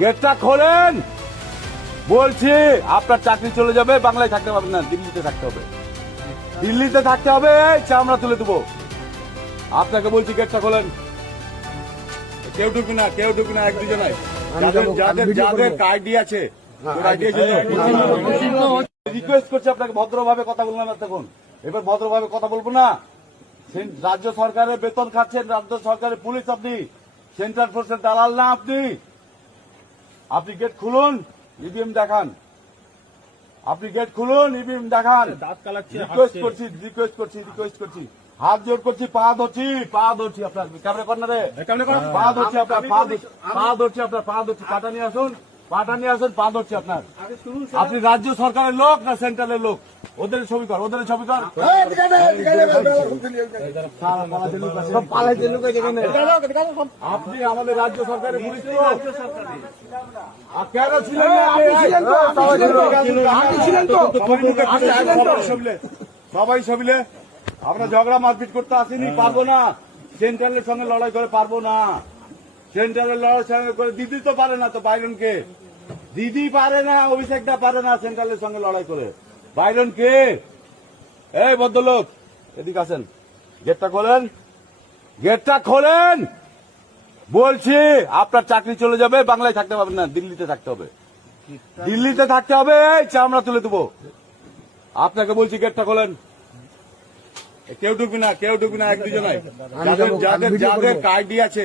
গেটটা খোলেন বলছি। আপনার চাকরি চলে যাবে, বাংলায় থাকতে পারবেন না, দিল্লিতে থাকতে হবে। দিল্লিতে থাকতে হবে, চামড়া তুলে দেবো। আপনাকে বলছি গেটটা খোলেন। কেউ ঢুকবে না, কেউ ঢুকবে না, এক দুজনাই যাদের আইডি আছে রিকোয়েস্ট করছি আপনাকে ভদ্রভাবে কথা বললাম তখন, এবার ভদ্রভাবে কথা বলবো না। রাজ্য সরকারের বেতন খাচ্ছেন, রাজ্য সরকারের পুলিশ আপনি, সেন্ট্রাল ফোর্সের দালাল না আপনি। আপনি গেট খুলুন, ইভিএম দেখান। আপনি গেট খুলুন, ইভিএম দেখান। রিকোয়েস্ট করছি, হাত জোর করছি, পা ধরছি আপনার ক্যামেরা কর্নারে, পা ধরছি আপনার, পা ধরছি, পাটা নিয়ে আসুন, পা ধরছি আপনার। আপনি রাজ্য সরকারের লোক না সেন্ট্রালের লোক? ওদের ছবি কর। আপনি আমাদের রাজ্য সরকারের পুলিশ তো কেন ছিলেন সবাই সবিলে? আমরা ঝগড়া মারপিট করতে আসিনি, পারবো না। সেন্ট্রালের সঙ্গে লড়াই করে পারবো না। সেন্ট্রালের লড়াই সঙ্গে করে দিদি তো পারে না, তো বাইরনকে দিদি পারে না, অভিষেকটা পারে না সেন্ট্রালের সঙ্গে লড়াই করে। বাইরন কে? এই ভদ্রলোক এদিকে আসেন, গেটটা খোলেন বলছি। আপনার চাকরি চলে যাবে, বাংলায় থাকতে পারবেন না, দিল্লিতে থাকতে হবে। দিল্লিতে থাকতে হবে, চামড়া তুলে দেবো। আপনাকে বলছি গেটটা খোলেন। কেউ ঢুকবে না, এক দুজনাই যাদের আইডি আছে।